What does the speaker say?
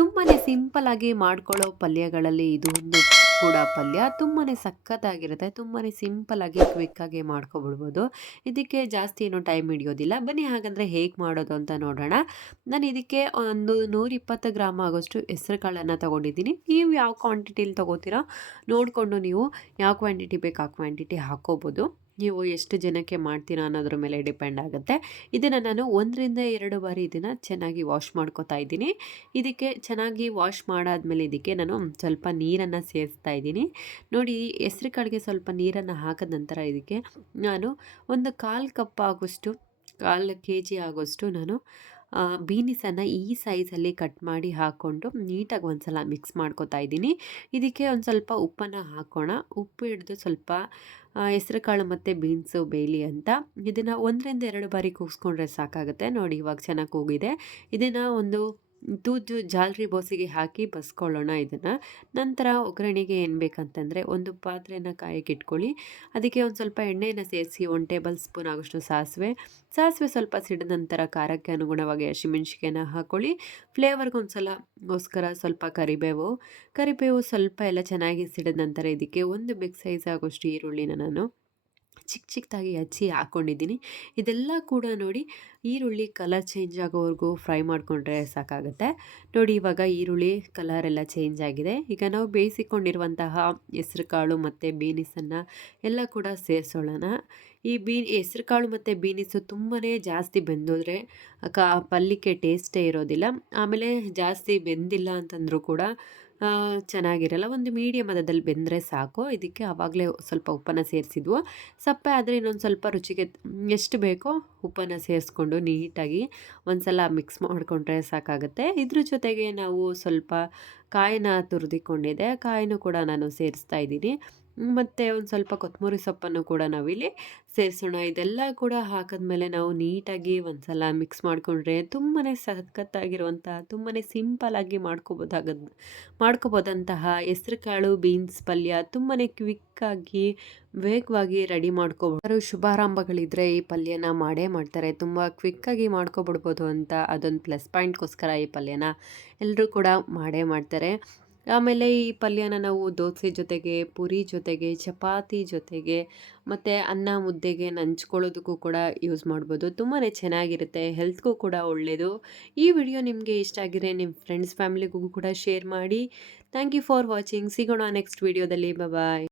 ತುಂಬಾ ಸಿಂಪಲ್ಲಾಗಿ ಮಾಡ್ಕೊಳ್ಳೋ ಪಲ್ಯಗಳಲ್ಲಿ ಇದು ಒಂದು ಕೂಡ ಪಲ್ಯ. ತುಂಬಾ ಸಖತ್ತಾಗಿರುತ್ತೆ. ತುಂಬಾ ಸಿಂಪಲ್ಲಾಗಿ ಕ್ವಿಕ್ಕಾಗಿ ಮಾಡ್ಕೊಬಿಡ್ಬೋದು. ಇದಕ್ಕೆ ಜಾಸ್ತಿ ಏನು ಟೈಮ್ ಹಿಡಿಯೋದಿಲ್ಲ. ಬನ್ನಿ ಹಾಗಂದರೆ ಹೇಗೆ ಮಾಡೋದು ಅಂತ ನೋಡೋಣ. ನಾನು ಇದಕ್ಕೆ ಒಂದು ನೂರಿಪ್ಪತ್ತು ಗ್ರಾಮ್ ಆಗೋಷ್ಟು ಹೆಸ್ರು ಕಾಳನ್ನು ತೊಗೊಂಡಿದ್ದೀನಿ. ನೀವು ಯಾವ ಕ್ವಾಂಟಿಟಿಲಿ ತೊಗೋತೀರೋ ನೋಡಿಕೊಂಡು ನೀವು ಯಾವ ಕ್ವಾಂಟಿಟಿ ಬೇಕು ಆ ಕ್ವಾಂಟಿಟಿ ಹಾಕ್ಕೋಬೋದು ನೀವು ಎಷ್ಟು ಜನಕ್ಕೆ ಮಾಡ್ತೀರಾ ಅನ್ನೋದ್ರ ಮೇಲೆ ಡಿಪೆಂಡ್ ಆಗುತ್ತೆ. ಇದನ್ನು ನಾನು ಒಂದರಿಂದ ಎರಡು ಬಾರಿ ಇದನ್ನು ಚೆನ್ನಾಗಿ ವಾಶ್ ಮಾಡ್ಕೋತಾ ಇದ್ದೀನಿ. ಇದಕ್ಕೆ ಚೆನ್ನಾಗಿ ವಾಶ್ ಮಾಡಾದ್ಮೇಲೆ ಇದಕ್ಕೆ ನಾನು ಸ್ವಲ್ಪ ನೀರನ್ನು ಸೇರಿಸ್ತಾ ಇದ್ದೀನಿ. ನೋಡಿ, ಹೆಸ್ರು ಕಾಳಿಗೆ ಸ್ವಲ್ಪ ನೀರನ್ನು ಹಾಕಿದ ನಂತರ ಇದಕ್ಕೆ ನಾನು ಒಂದು ಕಾಲು ಕಪ್ ಆಗೋಷ್ಟು, ಕಾಲು ಕೆ ಜಿ ಆಗೋಷ್ಟು ನಾನು ಬೀನಿಸನ್ನು ಈ ಸೈಜಲ್ಲಿ ಕಟ್ ಮಾಡಿ ಹಾಕ್ಕೊಂಡು ನೀಟಾಗಿ ಒಂದು ಸಲ ಮಿಕ್ಸ್ ಮಾಡ್ಕೊತಾ ಇದ್ದೀನಿ. ಇದಕ್ಕೆ ಒಂದು ಸ್ವಲ್ಪ ಉಪ್ಪನ್ನು ಹಾಕೋಣ. ಉಪ್ಪು ಹಿಡಿದು ಸ್ವಲ್ಪ ಹೆಸರುಕಾಳು ಮತ್ತು ಬೀನ್ಸು ಬೇಲಿ ಅಂತ. ಇದನ್ನು ಒಂದರಿಂದ ಎರಡು ಬಾರಿ ಕೂಗಿಸ್ಕೊಂಡ್ರೆ ಸಾಕಾಗುತ್ತೆ. ನೋಡಿ ಇವಾಗ ಚೆನ್ನಾಗಿ ಕೂಗಿದೆ. ಇದನ್ನು ಒಂದು ತೂಜು ಜಾಲರಿ ಬೋಸಿಗೆ ಹಾಕಿ ಬಸ್ಕೊಳ್ಳೋಣ ಇದನ್ನು. ನಂತರ ಒಗ್ಗರಣೆಗೆ ಏನು ಬೇಕಂತಂದರೆ ಒಂದು ಪಾತ್ರೆನ ಕಾಯಕ್ಕೆ ಇಟ್ಕೊಳ್ಳಿ. ಅದಕ್ಕೆ ಒಂದು ಸ್ವಲ್ಪ ಎಣ್ಣೆಯನ್ನು ಸೇರಿಸಿ ಒಂದು ಟೇಬಲ್ ಸ್ಪೂನ್ ಆಗೋಷ್ಟು ಸಾಸಿವೆ. ಸಾಸಿವೆ ಸ್ವಲ್ಪ ಸಿಡಿದ ನಂತರ ಖಾರಕ್ಕೆ ಅನುಗುಣವಾಗಿ ಹಸಿಮೆಣ್ಸಿಕಾಯನ್ನ ಹಾಕ್ಕೊಳ್ಳಿ ಫ್ಲೇವರ್ಗೆ ಒಂದು ಸಲಗೋಸ್ಕರ ಸ್ವಲ್ಪ ಕರಿಬೇವು. ಕರಿಬೇವು ಸ್ವಲ್ಪ ಎಲ್ಲ ಚೆನ್ನಾಗಿ ಸಿಡಿದ ನಂತರ ಇದಕ್ಕೆ ಒಂದು ಬಿಗ್ ಸೈಜ್ ಆಗೋಷ್ಟು ಈರುಳ್ಳಿನ ನಾನು ಚಿಕ್ಕ ಚಿಕ್ಕದಾಗಿ ಹಚ್ಚಿ ಹಾಕ್ಕೊಂಡಿದ್ದೀನಿ ಇದೆಲ್ಲ ಕೂಡ ನೋಡಿ ಈರುಳ್ಳಿ ಕಲರ್ ಚೇಂಜ್ ಆಗೋವರೆಗೂ ಫ್ರೈ ಮಾಡಿಕೊಂಡ್ರೆ ಸಾಕಾಗುತ್ತೆ. ನೋಡಿ ಇವಾಗ ಈರುಳ್ಳಿ ಕಲರ್ ಎಲ್ಲ ಚೇಂಜ್ ಆಗಿದೆ. ಈಗ ನಾವು ಬೇಯಿಸಿಕೊಂಡಿರುವಂತಹ ಹೆಸ್ರು ಕಾಳು ಮತ್ತು ಬೀನಿಸನ್ನು ಎಲ್ಲ ಕೂಡ ಸೇರಿಸೋಣ ಈ ಬೀನ್ ಹೆಸ್ರು ಕಾಳು ಮತ್ತು ಬೀನಿಸು ತುಂಬಾ ಜಾಸ್ತಿ ಬೆಂದೋದ್ರೆ ಕ ಪಲ್ಯಕ್ಕೆ ಟೇಸ್ಟೇ ಇರೋದಿಲ್ಲ. ಆಮೇಲೆ ಜಾಸ್ತಿ ಬೆಂದಿಲ್ಲ ಅಂತಂದರೂ ಕೂಡ ಚೆನ್ನಾಗಿರಲ್ಲ. ಒಂದು ಮೀಡಿಯಮ್ ಅದದಲ್ಲಿ ಬೆಂದರೆ ಸಾಕು. ಇದಕ್ಕೆ ಆವಾಗಲೇ ಸ್ವಲ್ಪ ಉಪ್ಪನ್ನು ಸೇರಿಸಿದ್ವು. ಸಪ್ಪೆ ಆದರೆ ಇನ್ನೊಂದು ಸ್ವಲ್ಪ ರುಚಿಗೆ ಎಷ್ಟು ಬೇಕೋ ಉಪ್ಪನ್ನು ಸೇರಿಸ್ಕೊಂಡು ನೀಟಾಗಿ ಒಂದು ಸಲ ಮಿಕ್ಸ್ ಮಾಡಿಕೊಂಡ್ರೆ ಸಾಕಾಗುತ್ತೆ. ಇದ್ರ ಜೊತೆಗೆ ನಾವು ಸ್ವಲ್ಪ ಕಾಯಿನ ತುರಿದಿಕೊಂಡಿದೆ. ಕಾಯಿನೂ ಕೂಡ ನಾನು ಸೇರಿಸ್ತಾ ಇದ್ದೀನಿ. ಮತ್ತು ಒಂದು ಸ್ವಲ್ಪ ಕೊತ್ತಂಬರಿ ಸೊಪ್ಪನ್ನು ಕೂಡ ನಾವಿಲ್ಲಿ ಸೇರಿಸೋಣ. ಇದೆಲ್ಲ ಕೂಡ ಹಾಕಿದ್ಮೇಲೆ ನಾವು ನೀಟಾಗಿ ಒಂದು ಸಲ ಮಿಕ್ಸ್ ಮಾಡಿಕೊಂಡ್ರೆ ತುಂಬಾ ಸಖತ್ತಾಗಿರುವಂಥ ತುಂಬಾ ಸಿಂಪಲಾಗಿ ಮಾಡ್ಕೋಬೋದಾಗದ್, ಮಾಡ್ಕೋಬೋದಂತಹ ಹೆಸ್ರು ಕಾಳು ಬೀನ್ಸ್ ಪಲ್ಯ ತುಂಬಾ ಕ್ವಿಕ್ಕಾಗಿ ವೇಗವಾಗಿ ರೆಡಿ ಮಾಡ್ಕೋಬೋದು. ಶುಭಾರಂಭಗಳಿದ್ರೆ ಈ ಪಲ್ಯನ ಮಾಡೇ ಮಾಡ್ತಾರೆ. ತುಂಬ ಕ್ವಿಕ್ಕಾಗಿ ಮಾಡ್ಕೊಬಿಡ್ಬೋದು ಅಂತ ಅದೊಂದು ಪ್ಲಸ್ ಪಾಯಿಂಟ್ಗೋಸ್ಕರ ಈ ಪಲ್ಯನ ಎಲ್ಲರೂ ಕೂಡ ಮಾಡೇ ಮಾಡ್ತಾರೆ. ಆಮೇಲೆ ಈ ಪಲ್ಯನ ನಾವು ದೋಸೆ ಜೊತೆಗೆ, ಪೂರಿ ಜೊತೆಗೆ, ಚಪಾತಿ ಜೊತೆಗೆ, ಮತ್ತು ಅನ್ನ ಮುದ್ದೆಗೆ ನಂಚ್ಕೊಳ್ಳೋದಕ್ಕೂ ಕೂಡ ಯೂಸ್ ಮಾಡ್ಬೋದು. ತುಂಬಾ ಚೆನ್ನಾಗಿರುತ್ತೆ ಹೆಲ್ತ್ಗೂ ಕೂಡ ಒಳ್ಳೆಯದು ಈ ವಿಡಿಯೋ ನಿಮಗೆ ಇಷ್ಟ ಆಗಿದ್ರೆ ನಿಮ್ಮ ಫ್ರೆಂಡ್ಸ್ ಫ್ಯಾಮಿಲಿಗೂ ಕೂಡ ಶೇರ್ ಮಾಡಿ. ಥ್ಯಾಂಕ್ ಯು ಫಾರ್ ವಾಚಿಂಗ್ ಸಿಗೋಣ ನೆಕ್ಸ್ಟ್ ವಿಡಿಯೋದಲ್ಲಿ ಬಾಯ್